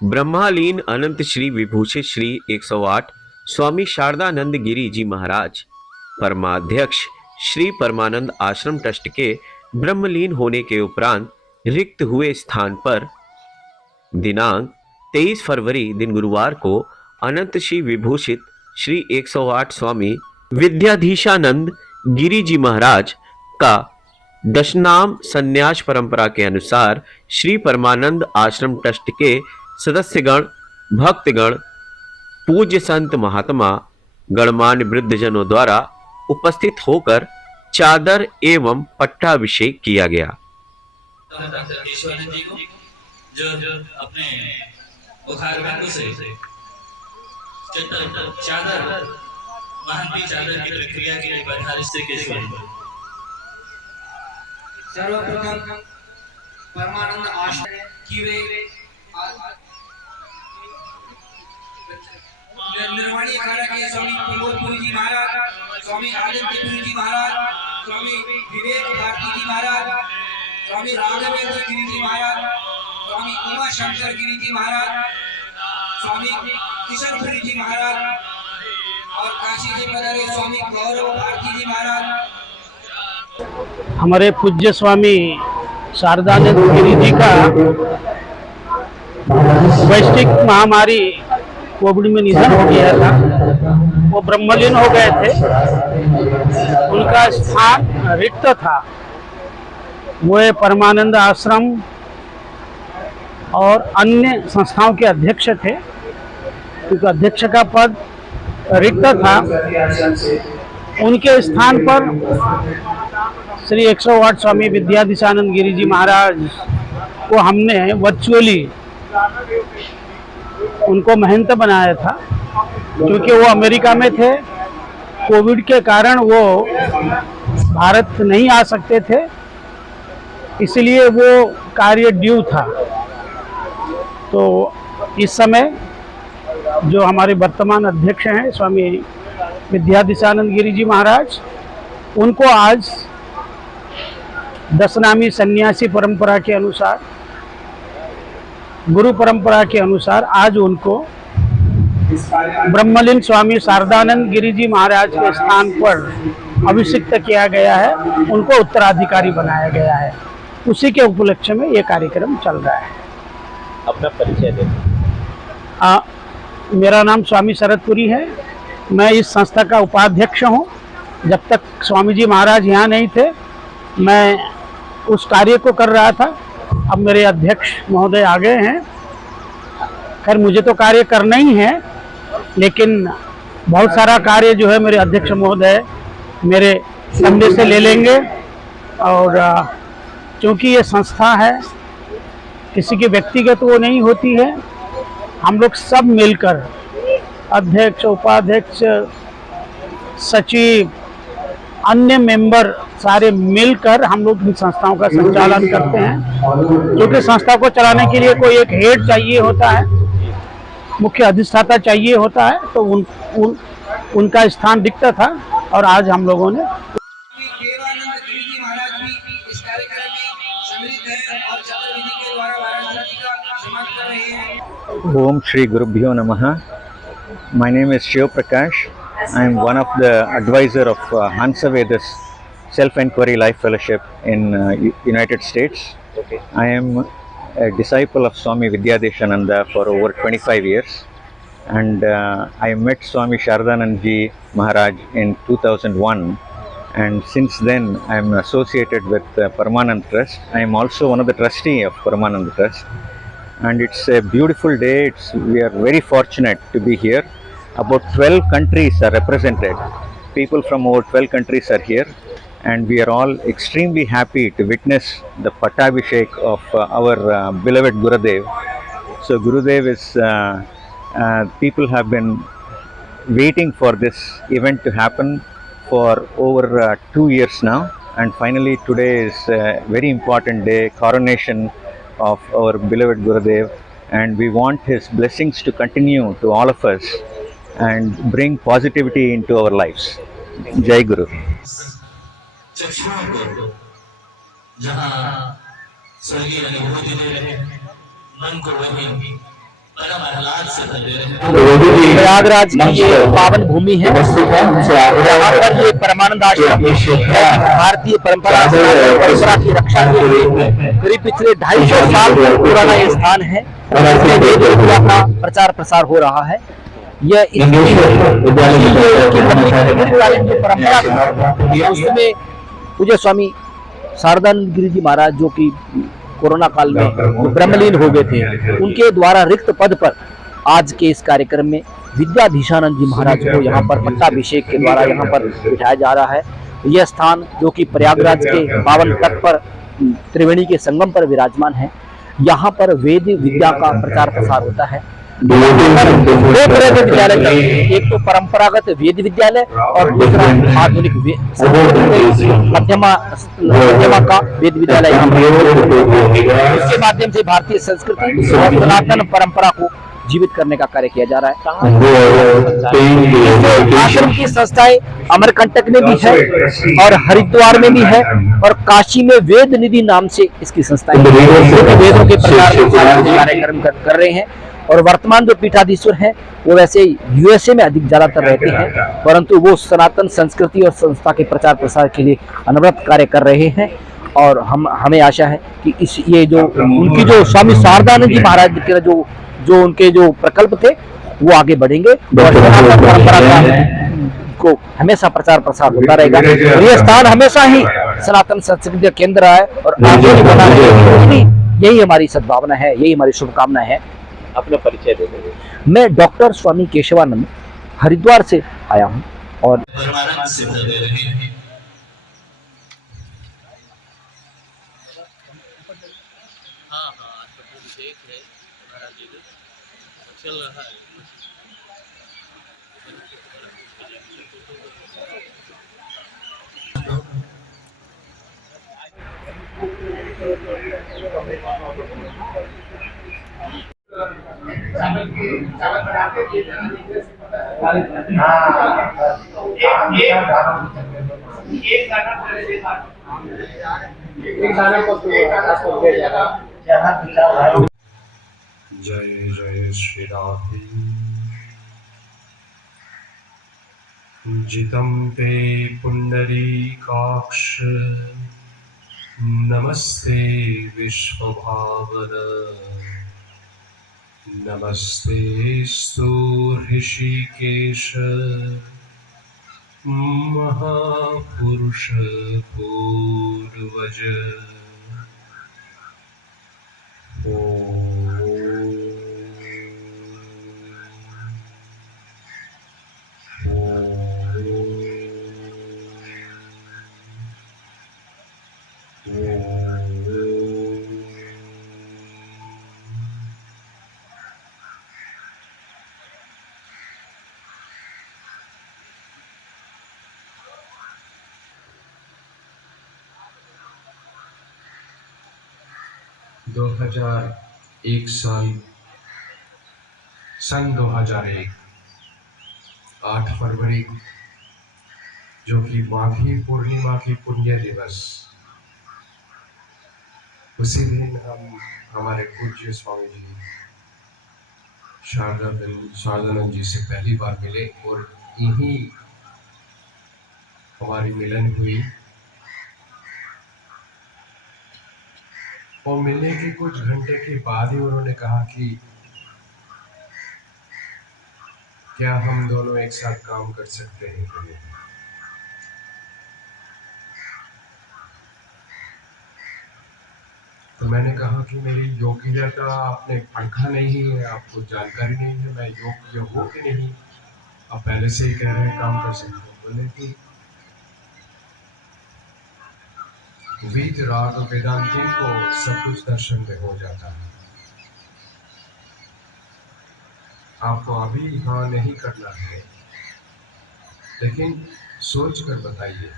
ब्रह्मालीन अनंत श्री विभूषित श्री 108 स्वामी शारदानंद गिरी जी महाराज परमाध्यक्ष श्री परमानंद आश्रम ट्रस्ट के ब्रह्मलीन होने के उपरांत रिक्त हुए स्थान पर दिनांक 23 फरवरी दिन गुरुवार को अनंत श्री विभूषित श्री 108 स्वामी विद्याधीशानंद गिरी जी महाराज का दशनाम संन्यास परंपरा के अनुसार श्री परमानंद आश्रम ट्रस्ट के सदस्यगण, भक्तगण, पूज्य संत महात्मा, गणमान्य वृद्धजनों द्वारा उपस्थित होकर चादर एवं पट्टाभिषेक किया गया। जो अपने बुखार वालों से चादर महंती चादर की प्रक्रिया के लिए पधारे से केशव सर्वप्रथम परमानंद आश्रम की वे निर्वाणी अखाड़ा के स्वामी प्रमोदपुरी जी महाराज, स्वामी आदित्यपुरी जी महाराज, स्वामी विवेक भारती जी महाराज, स्वामी राघवेंद्र गिरी जी महाराज, स्वामी उमा शंकर गिरी जी महाराज, स्वामी किशनपुरी जी महाराज और काशी जी पधारे स्वामी गौरव भारती जी महाराज। हमारे पूज्य स्वामी शारदानंद गिरी जी का वैश्विक महामारी कोविड में निधन हो गया था। वो ब्रह्मलीन हो गए थे, उनका स्थान रिक्त था। वो परमानंद आश्रम और अन्य संस्थाओं के अध्यक्ष थे, क्योंकि अध्यक्ष का पद रिक्त था। उनके स्थान पर श्री 108 स्वामी विद्याधीशानंद गिरी जी महाराज को हमने वर्चुअली उनको महंत बनाया था, क्योंकि वो अमेरिका में थे। कोविड के कारण वो भारत नहीं आ सकते थे, इसलिए वो कार्य ड्यू था। तो इस समय जो हमारे वर्तमान अध्यक्ष हैं स्वामी विद्याधीशानंद गिरी जी महाराज, उनको आज दशनामी सन्यासी परंपरा के अनुसार, गुरु परंपरा के अनुसार आज उनको ब्रह्मलीन स्वामी शारदानंद गिरी जी महाराज के स्थान पर अभिषिक्त किया गया है, उनको उत्तराधिकारी बनाया गया है। उसी के उपलक्ष्य में ये कार्यक्रम चल रहा है। अपना परिचय दें। मेरा नाम स्वामी शरदपुरी है। मैं इस संस्था का उपाध्यक्ष हूँ। जब तक स्वामी जी महाराज यहाँ नहीं थे, मैं उस कार्य को कर रहा था। अब मेरे अध्यक्ष महोदय आ गए हैं। खैर मुझे तो कार्य करना ही है, लेकिन बहुत सारा कार्य जो है मेरे अध्यक्ष महोदय मेरे कंधे से ले लेंगे। और क्योंकि ये संस्था है, किसी की व्यक्तिगत वो नहीं होती है, हम लोग सब मिलकर अध्यक्ष, उपाध्यक्ष, सचिव, अन्य मेंबर सारे मिलकर हम लोग इन संस्थाओं का संचालन करते हैं। क्योंकि संस्था को चलाने के लिए कोई एक हेड चाहिए होता है, मुख्य अधिष्ठाता चाहिए होता है। तो उनका स्थान रिक्त था और आज हम लोगों ने देवानंद गिरी जी महाराज भी इस कार्यक्रम में सम्मिलित हैं और चतुर्विधि के द्वारा वाराणसी का सम्मान कर रहे हैं। Om Shri Gurubhyo Namaha. My name is Shiv Prakash. I am one of the advisor of Hansaveda's Self-Inquiry Life Fellowship in United States. Okay. I am a disciple of Swami Vidyadeshananda for over 25 years, and I met Swami Sharanand Ji Maharaj in 2001, and since then I am associated with Paramanand Trust. I am also one of the trustee of Paramanand Trust, and it's a beautiful day. We are very fortunate to be here. About 12 countries are represented. People from over 12 countries are here, and we are all extremely happy to witness the Pattabhishek of our beloved Gurudev. So Gurudev is, people have been waiting for this event to happen for over 2 years now, and finally today is a very important day, coronation of our beloved Gurudev, and we want his blessings to continue to all of us and bring positivity into our lives. Jai Guru. चक्षुओं को जहाँ स्वर्गीय अनुभूति दे रहे, मन को वही परम आह्लाद से भर रहे हैं। प्रयागराज की ये पावन भूमि है, यहाँ पर ये परमानंद आश्रम भारतीय परंपरा की रक्षा के लिए करीब पिछले 250 साल पुराना ये स्थान है। इसमें वेद विद्या का प्रचार प्रसार हो रहा है। यह परंपरा उसमें पूज्य स्वामी शारदानंद गिरी जी महाराज, जो कि कोरोना काल में ब्रह्मलीन हो गए थे, उनके द्वारा रिक्त पद पर आज के इस कार्यक्रम में विद्याधीशानंद जी महाराज को यहाँ पर पट्टाभिषेक के द्वारा यहाँ पर बिठाया जा रहा है। यह स्थान जो कि प्रयागराज के पावन तट पर त्रिवेणी के संगम पर विराजमान है, यहाँ पर वेद विद्या का प्रचार प्रसार होता है। दो तरह के विद्यालय, एक तो परंपरागत वेद विद्यालय और दूसरा आधुनिक मध्यमा का वेद विद्यालय। इसके माध्यम से भारतीय संस्कृति और सनातन परंपरा को जीवित करने का कार्य किया जा रहा है। आश्रम की संस्थाएं अमरकंटक में भी है और हरिद्वार में भी है और काशी में वेद निधि नाम से इसकी संस्थाएं वेदों के प्रचार कार्यक्रम कर रहे हैं। और वर्तमान जो पीठाधीश्वर हैं वो वैसे यूएसए में अधिक ज्यादातर रहते हैं, परंतु वो सनातन संस्कृति और संस्था के प्रचार प्रसार के लिए अनवरत कार्य कर रहे हैं। और हमें आशा है कि ये जो उनकी जो स्वामी शारदानंद जी महाराज के जो उनके जो प्रकल्प थे वो आगे बढ़ेंगे और सनातन परंपरा को हमेशा प्रचार प्रसार होता रहेगा। और ये स्थान हमेशा ही सनातन संस्कृति का केंद्र रहा है और आगे भी बना रहेगा। यही हमारी सद्भावना है, यही हमारी शुभकामना है। अपना परिचय दे देंगे। मैं डॉक्टर स्वामी केशवानंद हरिद्वार से आया हूँ और परमानंद से भर रहे हैं। हाँ अभिषेक है महाराज जी का चल रहा है। जय जय श्री राधे। जितं ते पुंडरीकाक्ष नमस्ते विश्वभावर नमस्ते स्तु ऋषिकेश महापुरुष पूर्वज। सन 2001 8 फरवरी जो कि माघी पूर्णिमा की पुण्य दिवस, उसी दिन हम हमारे पूज्य स्वामी जी शारदानंद जी से पहली बार मिले और यहीं हमारी मिलन हुई। और मिलने के कुछ घंटे के बाद ही उन्होंने कहा कि क्या हम दोनों एक साथ काम कर सकते हैं कि नहीं। तो मैंने कहा कि मेरी योग्यता आपने पढ़ा नहीं है, आपको जानकारी नहीं है, मैं योग्य हूँ कि नहीं। आप पहले से ही कह रहे हैं काम कर सकते हो। बोले कि वेद राग वेदांति को सब कुछ दर्शन में हो जाता है, आपको अभी हाँ नहीं करना है, लेकिन सोच कर बताइए।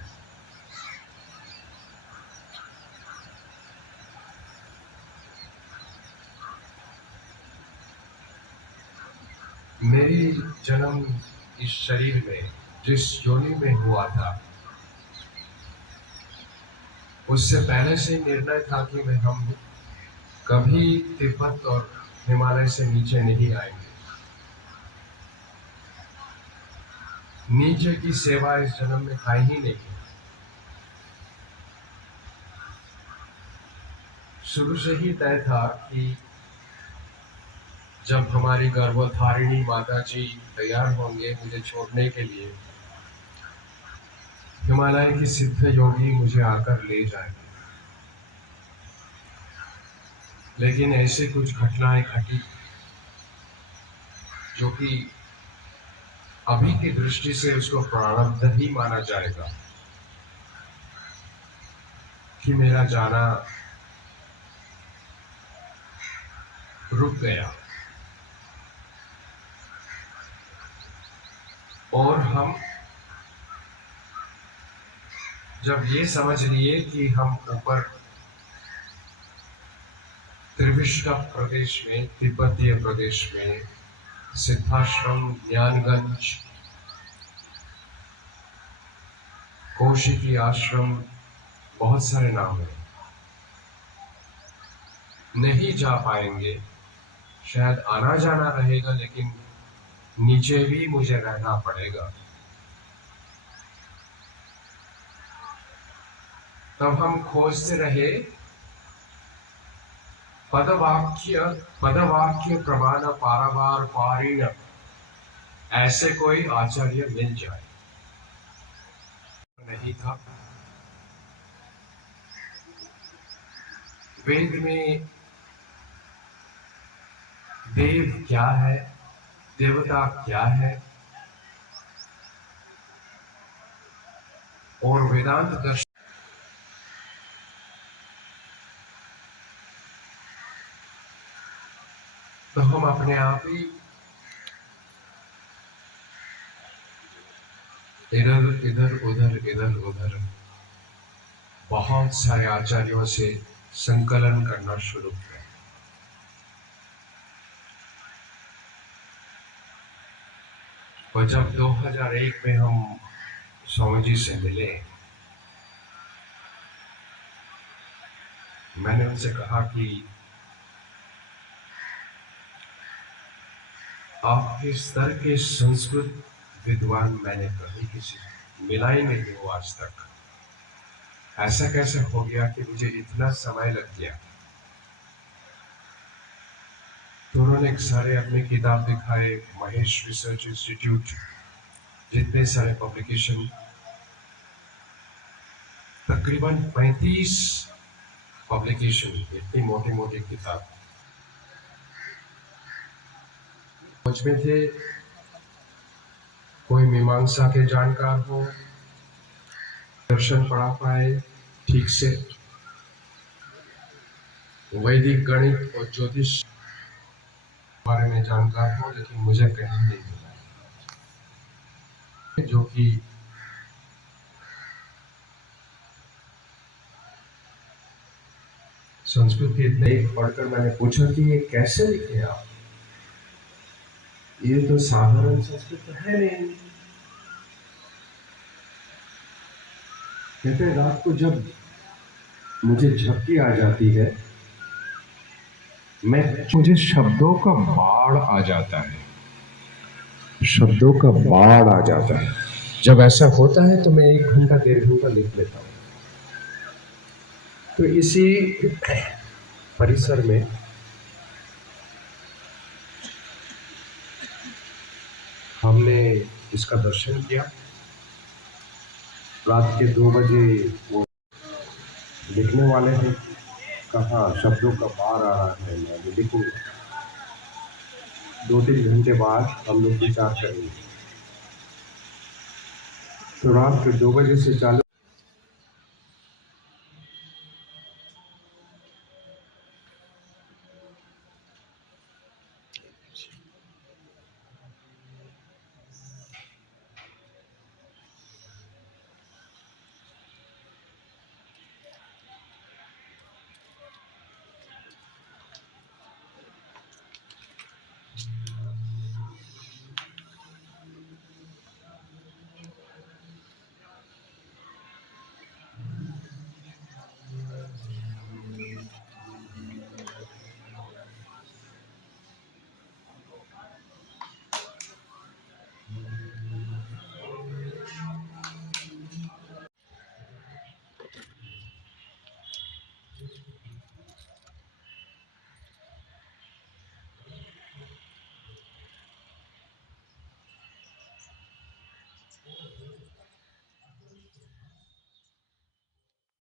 मेरी जन्म इस शरीर में जिस योनि में हुआ था, उससे पहले से निर्णय था कि हम कभी तिब्बत और हिमालय से नीचे नहीं आएंगे। नीचे की सेवा इस जन्म में है ही नहीं। शुरू से ही तय था कि जब हमारी गर्भधारिणी माता जी तैयार होंगे मुझे छोड़ने के लिए, हिमालय की सिद्ध योगी मुझे आकर ले जाएंगे। लेकिन ऐसे कुछ घटनाएं घटी जो कि अभी की दृष्टि से उसको प्रारब्ध ही माना जाएगा कि मेरा जाना रुक गया। और हम जब ये समझ लिए कि हम ऊपर त्रिविष्ट प्रदेश में, तिब्बतीय प्रदेश में सिद्धाश्रम, ज्ञानगंज, कौशिकी आश्रम, बहुत सारे नाम हैं, नहीं जा पाएंगे। शायद आना जाना रहेगा लेकिन नीचे भी मुझे रहना पड़ेगा। तब हम खोजते रहे पदवाक्य प्रमाण पारावार पारिण, ऐसे कोई आचार्य मिल जाए। नहीं था। वेद में देव क्या है, देवता क्या है, और वेदांत दर्शन तो हम अपने आप ही इधर उधर बहुत सारे आचार्यों से संकलन करना शुरू किया। और जब 2001 में हम स्वामी जी से मिले, मैंने उनसे कहा कि आपके स्तर के संस्कृत विद्वान मैंने कभी किसी मिला ही नहीं हो आज तक। ऐसा कैसे हो गया कि मुझे इतना समय लग गया? तो उन्होंने सारे अपने किताब दिखाए, महेश रिसर्च इंस्टीट्यूट, जितने सारे पब्लिकेशन, तकरीबन 35 पब्लिकेशन, इतनी मोटी मोटी किताब मुझ में थे। कोई मीमांसा के जानकार हो, दर्शन पढ़ा पाए ठीक से, वैदिक गणित और ज्योतिष बारे में जानकार हो, लेकिन मुझे कहीं नहीं मिला। जो कि संस्कृत के इतने पढ़कर मैंने पूछा कि ये कैसे लिखे आप? ये तो साधारण संस्कृत है नहीं। कहते रात को जब मुझे झपकी आ जाती है, मुझे शब्दों का बाढ़ आ जाता है, शब्दों का बाढ़ आ जाता है। जब ऐसा होता है तो मैं 1 घंटा 1.5 घंटा लिख लेता हूँ। तो इसी परिसर में हमने इसका दर्शन किया। रात के 2 बजे वो लिखने वाले हैं, कहा शब्दों का बाढ़ आ रहा है, मैं लिखूंगा। 2-3 घंटे बाद हम लोग विचार करेंगे। तो रात के 2 बजे से चालू